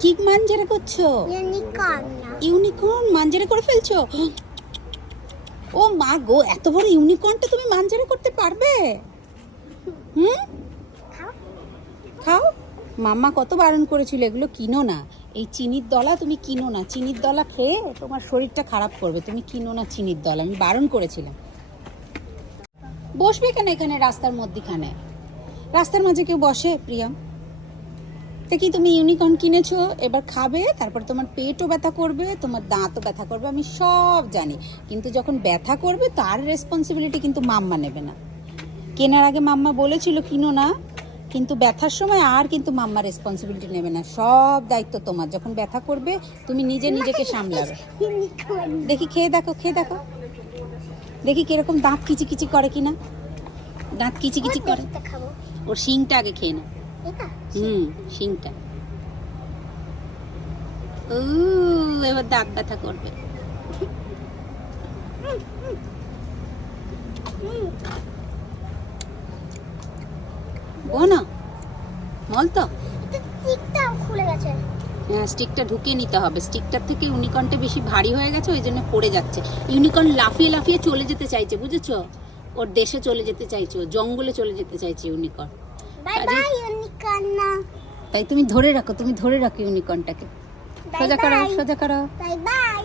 কি মাঞ্জেরা করছো? Unicorn. Unicorn মাঞ্জেরা করে ফেলছো? ও মা গো, এত বড় ইউনিকর্নটা তুমি মাঞ্জেরা করতে পারবে? হুম, খাও। খাও। মাম্মা কত বারণ করেছিল এগুলো কিনো না, এই চিনির দলা তুমি কিনো না, চিনির দলা খেয়ে তোমার শরীরটা খারাপ করবে, তুমি কিনো না চিনির দলা, আমি বারণ করেছিলাম। বসবে কেন এখানে রাস্তার মধ্যখানে? রাস্তার মাঝে কেউ বসে প্রিয়াম? তা কি তুমি ইউনিকর্ন কিনেছো, এবার খাবে, তারপর তোমার পেটও ব্যথা করবে, তোমার দাঁতও ব্যথা করবে, আমি সব জানি, কিন্তু যখন ব্যথা করবে তার রেসপন্সিবিলিটি কিন্তু মাম্মা নেবে না। কেনার আগে মাম্মা বলেছিল কিনো না, কিন্তু ব্যথার সময় আর কিন্তু মাম্মা রেসপন্সিবিলিটি নেবে না, সব দায়িত্ব তোমার। যখন ব্যথা করবে তুমি নিজেকে সামলাবে। ইউনিকর্ন। দেখি খেয়ে দেখো, খেয়ে দেখো, দেখি কিরকম দাঁত কিচিকিচি করে কিনা। দাঁত কিচিকিচি করে। দেখতে খাবো। ওর শিংটা আগে খেয়ে না। এটা শিংটা। ও এবার দাঁত ব্যথা করবে। বোনা মল তো স্টিকটা খুলে গেছে। স্টিকটা ঢুকিয়ে নিতে হবে, স্টিকটার থেকে ইউনিকর্নটা বেশি ভারী হয়ে গেছে, ওই জন্য পড়ে যাচ্ছে। ইউনিকর্ন লাফিয়ে লাফিয়ে চলে যেতে চাইছে, বুঝেছো? ওর দেশে চলে যেতে চাইছে, জঙ্গলে চলে যেতে চাইছে ইউনিকর্ন। Bye bye unicorn. তাই তুমি ধরে রাখো, তুমি ধরে রাখো ইউনিকর্নটাকে। সোজা করো, সোজা করো। Bye bye.